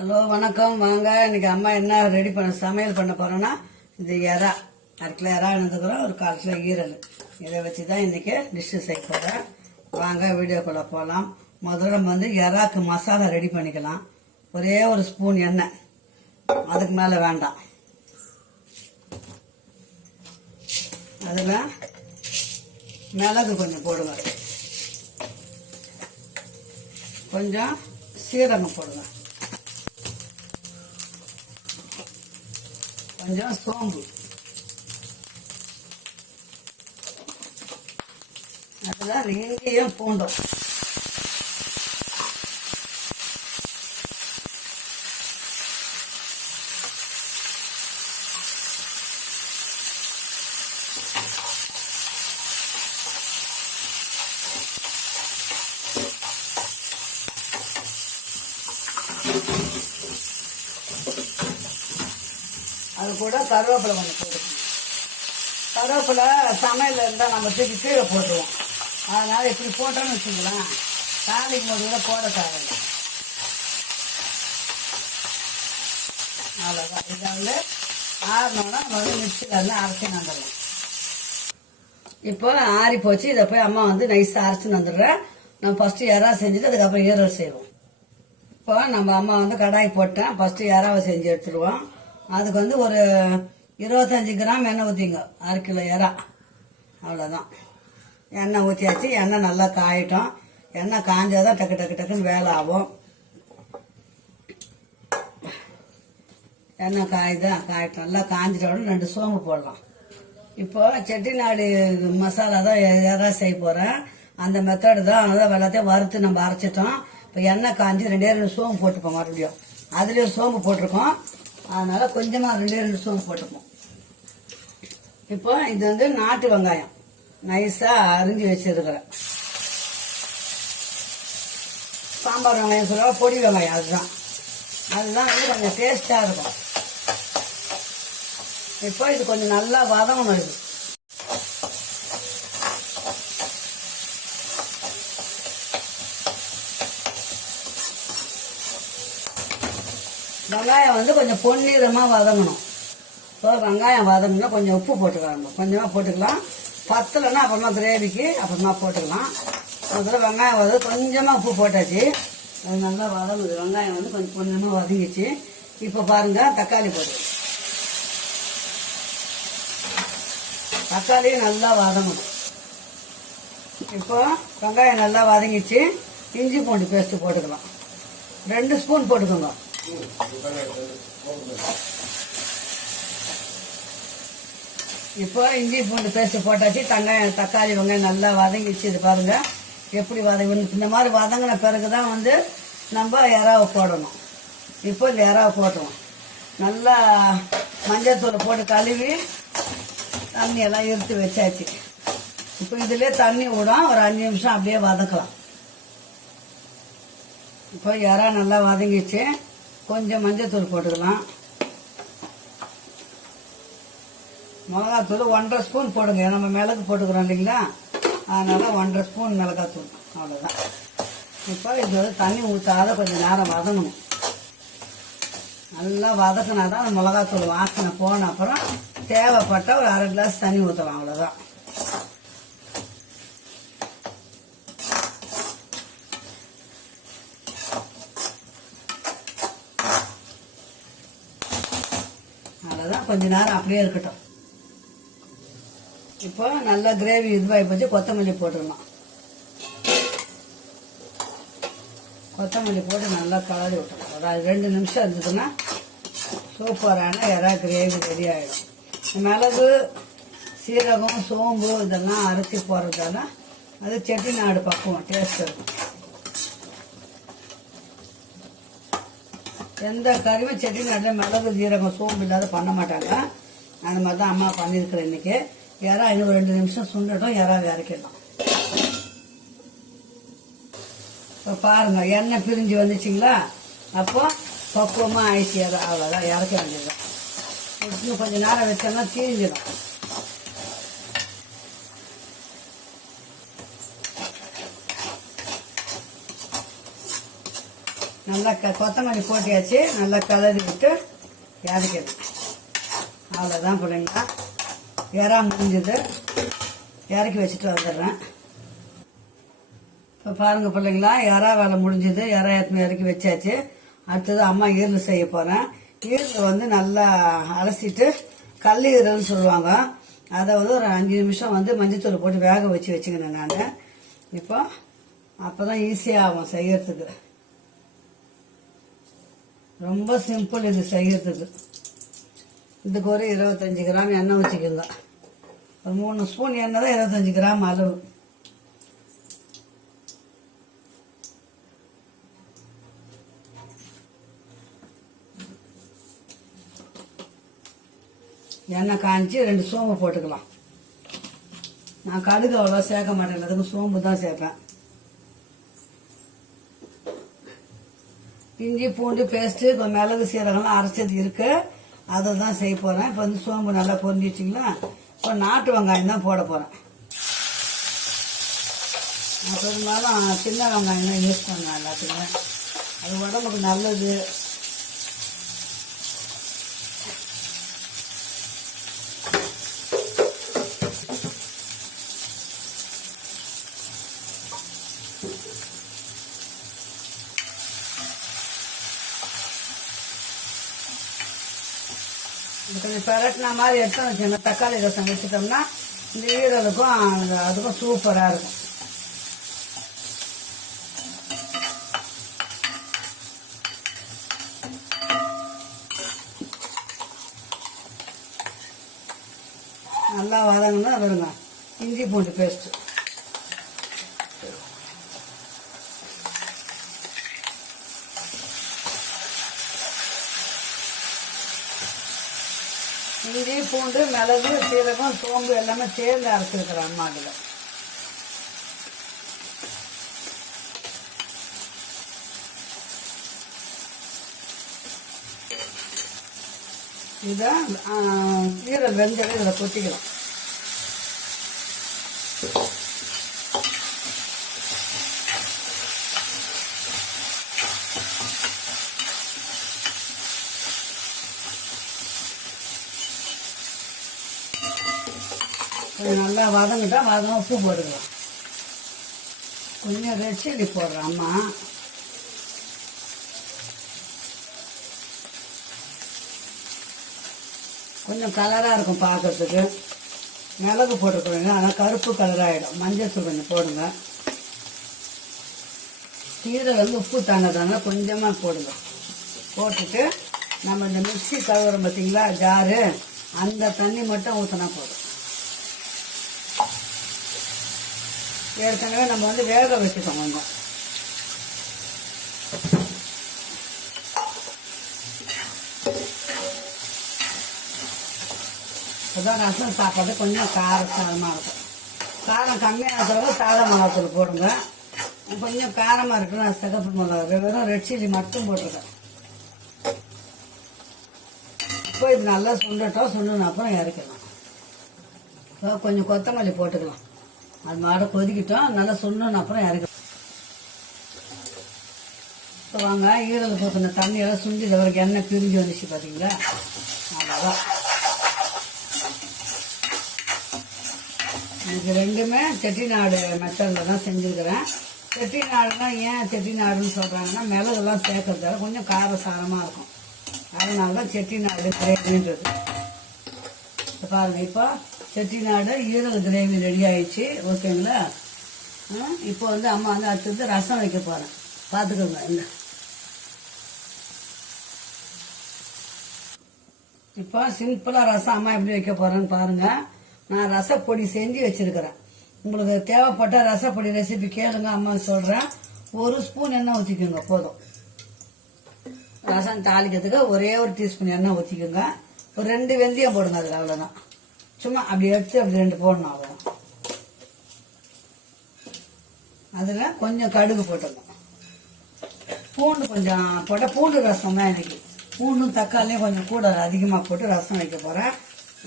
Hello வணக்கம். வாங்க, இன்னைக்கு அம்மா என்ன ரெடி பண்ண சமையல் பண்ண போறோம்னா, இது எறா அரைக்கில் எறா இருந்துக்கிறோம், ஒரு 1/4 கிலோ ஈரல். இதை வச்சு தான் இன்னைக்கு டிஷ்ஷு செய்ய போகிறேன். வாங்க வீடியோக்குள்ளே போகலாம். முதல்ல நம்ம எறாக்கு மசாலா ரெடி பண்ணிக்கலாம். ஒரே ஒரு ஸ்பூன் எண்ணெய், அதுக்கு மேலே வேண்டாம். அதில் மிளகு கொஞ்சம் போடுங்க, கொஞ்சம் சீரகம் போடுங்க, கொஞ்சம் சோம்பு, அதில் இங்கேயும் பூண்டும், அது கூட கருவேப்பிலை கொஞ்சம் போட்டுக்கணும். கருவேப்பிலை சமையல் இருந்தால் நம்ம தூக்கி கீழே போட்டுருவோம். அதனால் இப்படி போட்டோன்னு வச்சுக்கலாம், தாளிக்கும் போது கூட போட தேவையில்லை. அவ்வளோதான். இதை ஆறினோன்னா நம்ம மிக்சியில் அரைச்சி வந்துடலாம். இப்போ ஆறி போச்சு. இதை போய் அம்மா நைஸாக அரைச்சின்னு வந்துடுறேன். நம்ம ஃபஸ்ட்டு எறா செஞ்சுட்டு அதுக்கப்புறம் ஈரல் செய்வோம். இப்போ நம்ம அம்மா கடாய் போட்டேன். ஃபஸ்ட்டு எறாவை செஞ்சு எடுத்துடுவோம். அதுக்கு ஒரு 25 கிராம் எண்ணெய் ஊற்றிங்க, 1/2 கிலோ எறா. அவ்வளோதான். எண்ணெய் ஊற்றியாச்சு. எண்ணெய் நல்லா காயட்டும். எண்ணெய் காஞ்சாதான் டக்கு டக்கு டக்குன்னு வேலை ஆகும். எண்ணெய் காயட்டும். நல்லா காஞ்சிட்டோட 2 சோம்பு போடலாம். இப்போ செட்டிநாடு மசாலா தான் எறா செய்ய போகிறேன். அந்த மெத்தடு தான். அதனால எல்லாத்தையும் வறுத்து நம்ம அரைச்சிட்டோம். இப்போ எண்ணெய் காஞ்சி 2 சோம்பு போட்டுப்போம். மறுபடியும் அதுலேயும் சோம்பு போட்டிருக்கோம். அதனால கொஞ்சமாக 2 சோம்பு போட்டுப்போம். இப்போ இது நாட்டு வெங்காயம் நைஸாக அரிஞ்சு வச்சிருக்கிறேன். சாம்பார் வெங்காயம் சொல்லுவா, பொடி வெங்காயம். அதுதான் கொஞ்சம் டேஸ்டாக இருக்கும். இப்போ இது கொஞ்சம் நல்லா வதங்கணும். இது வெங்காயம் கொஞ்சம் பொன்னிறமாக வதங்கணும். இப்போ வெங்காயம் வதங்கினா கொஞ்சம் உப்பு போட்டுக்கலாம். கொஞ்சமாக போட்டுக்கலாம். பத்தலைன்னா அப்புறமா கிரேவிக்கு அப்புறமா போட்டுக்கலாம். முதல்ல வெங்காயம் கொஞ்சமாக உப்பு போட்டாச்சு. அது நல்லா வதங்குது. வெங்காயம் கொஞ்சம் கொஞ்சமாக வதங்கிச்சு. இப்போ பாருங்க, தக்காளி போடுவோம். தக்காளியும் நல்லா வதங்கணும். இப்போ வெங்காயம் நல்லா வதங்கிச்சு. இஞ்சி பூண்டு பேஸ்ட் போட்டுக்கலாம். 2 ஸ்பூன் போட்டுக்கோங்க. இப்போ இஞ்சி பூண்டு பேஸ்ட் போட்டாச்சு. தக்காளி வெங்காயம் நல்லா வதங்கிச்சு. இது பாருங்க எப்படி வதங்கணும். இந்த மாதிரி வதங்கின பிறகுதான் நம்ம எறாவை போடணும். இப்போ இந்த எறாவை போட்டுருவோம். நல்லா மஞ்சள் தூளை போட்டு கழுவி தண்ணியெல்லாம் எடுத்து வச்சாச்சு. இப்போ இதுலேயே தண்ணி விடும். ஒரு 5 நிமிஷம் அப்படியே வதக்கலாம். இப்போ எறா நல்லா வதங்கிச்சு. கொஞ்சம் மஞ்சள் தூள் போட்டுக்கலாம். மிளகாத்தூள் 1.5 ஸ்பூன் போடுங்க. நம்ம மிளகு போட்டுக்கிறோம் இல்லைங்களா, அதனால 1.5 ஸ்பூன் மிளகாத்தூள். அவ்வளோதான். இப்போ இது தண்ணி ஊற்றாத கொஞ்சம் நேரம் வதங்கணும். நல்லா வதக்கினா தான் மிளகாத்தூள் வாசனை போன அப்புறம் தேவைப்பட்ட ஒரு 1/2 கிளாஸ் தண்ணி ஊற்றலாம். அவ்வளோதான். அவ்வளோதான். கொஞ்ச நேரம் அப்படியே இருக்கட்டும். இப்போ நல்லா கிரேவி இதுவாகி போச்சு. கொத்தமல்லி போட்டுடலாம். கொத்தமல்லி போட்டு நல்லா கலரி விட்டுருலாம். அதாவது 2 நிமிஷம் இருந்ததுன்னா சூப்பரான எறா கிரேவி ரெடி ஆகிடும். மிளகு, சீரகம், சோம்பு இதெல்லாம் அரைச்சி போடுறதால அது செட்டிநாடு பக்குவம் டேஸ்ட் இருக்கும். எந்த கறியுமே செட்டிநாட்டில் மிளகு, சீரகம், சோம்பு இல்லாத பண்ண மாட்டாங்க. அந்த மாதிரி தான் அம்மா பண்ணியிருக்கிறேன் இன்னைக்கு. எறா இன்னும் 2 நிமிஷம் சுண்டட்டும். எறாவை இறக்கிடலாம். இப்போ பாருங்க, எண்ணெய் பிரிஞ்சு வந்துச்சிங்களா, அப்போ பக்குவமாக ஆயிடுச்சு எறா. அவ்வளோதான், இறக்க வேண்டியதுதான். இன்னும் கொஞ்சம் நேரம் வச்சோம்னா தீஞ்சிடும். நல்லா கொத்தமல்லி போட்டியாச்சு, நல்லா கலரி விட்டு இறக்கணும். அவ்வளோதான் பிள்ளைங்களா, இறா முடிஞ்சது. இறக்கி வச்சுட்டு வந்துடுறேன். இப்போ பாருங்கள் பிள்ளைங்களா, இறா வேலை முடிஞ்சது. இறா இறக்கி வச்சாச்சு. அடுத்தது அம்மா ஈரல் செய்ய போகிறேன். ஈரல் வந்து நல்லா அலசிட்டு கல் ஈரல்னு சொல்லுவாங்க. அதை வந்து ஒரு 5 நிமிஷம் வந்து மஞ்சத்தூள் போட்டு வேக வச்சு வச்சுக்கினேன் நான். இப்போ அப்போ தான் ஈஸியாக ஆகும் செய்யறதுக்கு. ரொம்ப சிம்பிள் இது செய்யறதுக்கு. இதுக்கு ஒரு 25 கிராம் எண்ணெய் வச்சுக்கோங்க. ஒரு 3 ஸ்பூன் எண்ணெய் தான் 25 கிராம் அளவு. எண்ணெய் காய்ச்சி 2 சோம்பு போட்டுக்கலாம். நான் கடுகு அவ்வளோ சேர்க்க மாட்டேன், அதுக்கு சோம்பு தான் சேர்ப்பேன். இஞ்சி பூண்டு பேஸ்ட்டு, இப்போ மிளகு சீரகம்லாம் அரைச்சது இருக்கு, அதை தான் செய்ய போகிறேன். இப்போ வந்து சோம்பு நல்லா பொரிஞ்சிச்சிங்களா, இப்போ நாட்டு வெங்காயம் தான் போட போகிறேன். நான் பெரும்பாலும் சின்ன வெங்காயம் தான் யூஸ் பண்ணுவேன் எல்லாத்துக்குமே, அது உடம்புக்கு நல்லது. இது கொஞ்சம் பெரட்டின மாதிரி எடுத்து வச்சுங்க. தக்காளி ரசம் வச்சுட்டோம்னா இந்த ஈரலுக்கும் அதுக்கும் சூப்பராக இருக்கும். நல்லா வதங்கினா வருங்க இஞ்சி பூண்டு பேஸ்ட்டு. இஞ்சி பூண்டு மிளகு சீரகம் சோம்பு எல்லாமே சேர்ந்து அரைச்சிருக்கிறேன் அம்மாவில். இதை ஈரல் வெந்ததை இதில் கொட்டிக்கலாம். கொஞ்சம் நல்லா வதங்கிட்டா உப்பு போட்டுக்கலாம். கொஞ்சம் ரெட் சில்லி போடுறேன் அம்மா. கொஞ்சம் கலராக இருக்கும் பார்க்கறதுக்கு. மிளகு போட்டுக்கோங்க, ஆனால் கருப்பு கலராகிடும். மஞ்சள் தூள் கொஞ்சம் போடுங்க. கீரை வந்து உப்பு தானே கொஞ்சமாக போடுங்க. போட்டுட்டு நம்ம இந்த மிக்ஸி கழுவுறோம் பார்த்தீங்களா ஜாரு, அந்த தண்ணி மட்டும் ஊற்றினா போதும். ஏற்கனவே நம்ம வந்து வேக வச்சுட்டோம் கொஞ்சம். அதான் ரசம் சாப்பாடு கொஞ்சம் காரசாரமாக இருக்கும். காரம் கம்மியாக இருக்கிறவங்க சாத மிளகாத்தூள் போடுங்க. கொஞ்சம் காரமாக இருக்குன்னா சிகப்பு மிளகா வெறும் ரெட் சில்லி மட்டும் போட்டுருக்கேன். இப்போ இது நல்லா சுண்டட்டும். சுண்டுன அப்புறம் இறக்கலாம். இப்போ கொஞ்சம் கொத்தமல்லி போட்டுக்கலாம். அது மாட கொதிக்கிட்டோம். நல்லா சுண்டன அப்புறம் இறக்கலாம். இப்போ வாங்க ஈரல் போட்டுன தண்ணியெல்லாம் சுண்டி இதை வரைக்கும் எண்ணெய் பிரிஞ்சு வந்துச்சு பார்த்தீங்களா, அவ்வளோதான். எனக்கு ரெண்டுமே செட்டிநாடு மெத்தடில் தான் செஞ்சுருக்கிறேன். செட்டிநாடுனா ஏன் செட்டிநாடுன்னு சொல்கிறாங்கன்னா மிளகுலாம் சேர்க்கறதால கொஞ்சம் காரசாரமாக இருக்கும். அதனால தான் செட்டிநாடு கிரேவின்றது. பாருங்கள், இப்போ செட்டிநாடு ஈரல் கிரேவி ரெடி ஆயிடுச்சு. ஓகேங்களா. இப்போ வந்து அம்மா வந்து அடுத்தது ரசம் வைக்க போகிறேன். பார்த்துக்கோங்க. இந்த இப்போ சிம்பிளாக ரசம் அம்மா எப்படி வைக்க போகிறேன்னு பாருங்கள். நான் ரசப்பொடி செஞ்சு வச்சுருக்கிறேன். உங்களுக்கு தேவைப்பட்ட ரசப்பொடி ரெசிபி கேளுங்க, அம்மா சொல்கிறேன். 1 ஸ்பூன் எண்ணெய் ஊற்றிக்கோங்க போதும். ரசம் தாளிக்கிறதுக்கு ஒரே 1 டீஸ்பூன் எண்ணெய் ஊற்றிக்கோங்க. ஒரு 2 வெந்தயம் போடுங்க அதில், அவ்வளோதான். சும்மா அப்படி எடுத்து அப்படி 2 போடணும், அவ்வளோதான். அதில் கொஞ்சம் கடுகு போட்டுக்கணும். பூண்டு கொஞ்சம் போட்டால் பூண்டு ரசம் தான் இன்னைக்கு. பூண்டும் தக்காளியும் கொஞ்சம் கூட அதிகமாக போட்டு ரசம் வைக்க போகிறேன்.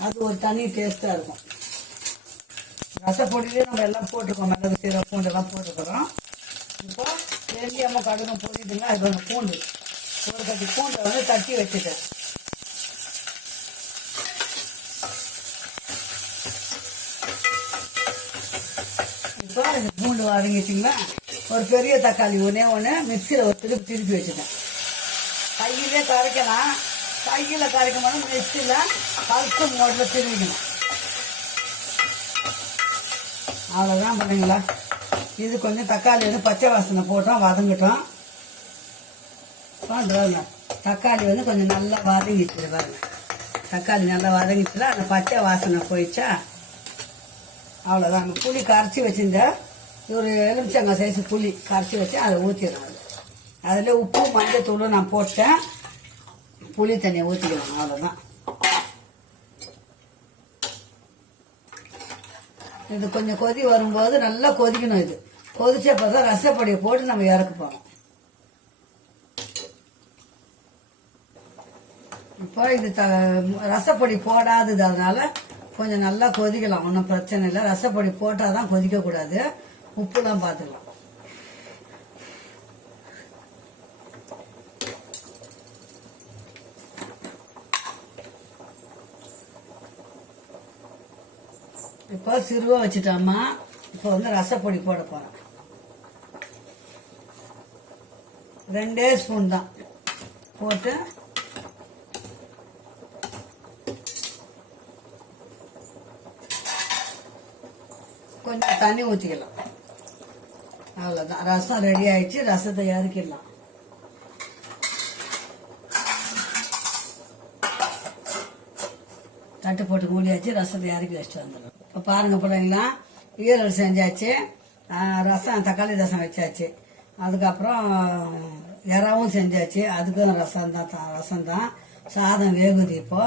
அது ஒரு தனி டேஸ்ட்டாக இருக்கும். ரசப்பொடியிலே நம்ம எல்லாம் போட்டுக்கோம். மிளகு சீரகம் பூண்டெல்லாம் போட்டுக்கிறோம். இப்போ வெந்தயமும் கடுகும் பொரியுதுங்க. அது கொஞ்சம் பூண்டு, ஒரு கட்டி பூண்டை வந்து தட்டி வச்சுட்டேன். இப்போ இந்த பூண்டு வதங்கிச்சிங்களா, ஒரு பெரிய தக்காளி ஒன்று மிக்சியில் ஒரு திருப்பி வச்சுட்டேன். கையிலே கரைக்கலாம், கையில் கரைக்க மாட்டோம், மிக்சியில் பழுப்பு மோட்டில் திருவிக்கணும். அவ்வளோதான் பண்ணுங்களா. இது கொஞ்சம் தக்காளி வந்து பச்சை வாசனை போட்டோம், வதங்கிட்டோம். தக்காளி வந்து கொஞ்சம் நல்லா வதங்கிச்சு பாருங்க. தக்காளி நல்லா வதங்கிச்சுல, அந்த பச்சை வாசனை போயிடுச்சா. அவ்வளோதான். புளி கரைச்சி வச்சுருந்தேன், ஒரு எலுமிச்சங்காய் சைஸு புளி கரைச்சி வச்சு அதை ஊற்றிடணும். அதில் உப்பு மஞ்சள் தூள் நான் போட்டேன், புளி தண்ணியை ஊற்றிக்கணும். அவ்வளோதான். இது கொஞ்சம் கொதி வரும்போது நல்லா கொதிக்கணும். இது கொதிச்ச பிறகு ரசப்பொடியை போட்டு நம்ம இறக்க போகிறோம். இப்போ இது ரசப்பொடி போடாதது, அதனால கொஞ்சம் நல்லா கொதிக்கலாம், ஒன்றும் பிரச்சனை இல்லை. ரசப்பொடி போட்டால் தான் கொதிக்கக்கூடாது. உப்புலாம் பார்த்துக்கலாம். இப்போ சிறுவை வச்சுட்டோம்மா. இப்போ வந்து ரசப்பொடி போட போகிறேன். 2 ஸ்பூன் தான் போட்டு கொஞ்சம் தண்ணி ஊற்றிக்கலாம். அவ்வளோதான், ரசம் ரெடி ஆயிடுச்சு. ரசத்தை இறக்கிடலாம். தட்டு போட்டு மூடியாச்சு. ரசத்தை இறக்கி வச்சுட்டு வந்துடும். இப்போ பாருங்க பிள்ளைங்களா, ஈரல் செஞ்சாச்சு, ரசம் தக்காளி ரசம் வச்சாச்சு, அதுக்கப்புறம் இறாவும் செஞ்சாச்சு, அதுக்கும் ரசம் தான். சாதம் வேகுது. இப்போ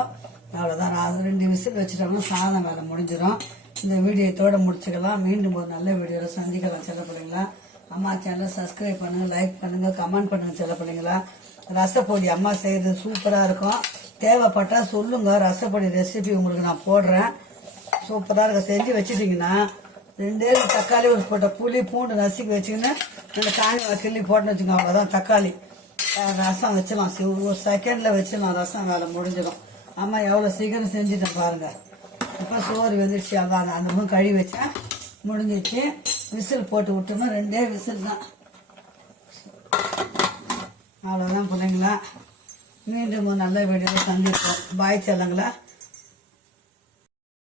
அவ்வளோதான். 2 விசில் வச்சுட்டோம்னா சாதம் வேலை முடிஞ்சிடும். இந்த வீடியோத்தோடு முடிச்சுக்கலாம். மீண்டும் ஒரு நல்ல வீடியோவில் சந்திக்கலாம். செல்ல பிள்ளைங்களா, அம்மா சேனலை சப்ஸ்கிரைப் பண்ணுங்கள், லைக் பண்ணுங்கள், கமெண்ட் பண்ணுங்கள். செல்ல பிள்ளைங்களா, ரசப்பொடி அம்மா செய்கிறது சூப்பராக இருக்கும். தேவைப்பட்டால் சொல்லுங்க, ரசப்பொடி ரெசிபி உங்களுக்கு நான் போடுறேன். சூப்பராக இருக்க. செஞ்சு வச்சுட்டிங்கன்னா 2 தக்காளி ஒரு போட்ட புளி பூண்டு நசுக்கி வச்சுக்கின்னு இந்த காய் கிள்ளி போட்டுன்னு வச்சுக்கோங்க. அவ்வளோதான். தக்காளி ரசம் வச்சிடலாம். ஒரு செகண்டில் வச்சிடலாம். ரசம் வேலை முடிஞ்சிடும். அம்மா எவ்வளோ சீக்கிரம் செஞ்சுட்டேன் பாருங்கள். இப்போ சோறு வந்துடுச்சு. அதான் அந்த முகம் கழுவி வச்சா முடிஞ்சிடுச்சு. விசில் போட்டு விட்டோம்னா 2 விசில் தான். அவ்வளோதான் பிள்ளைங்களா. மீண்டும் நல்ல வீடியோவில் சந்திப்போம். பாய் செல்லங்களா.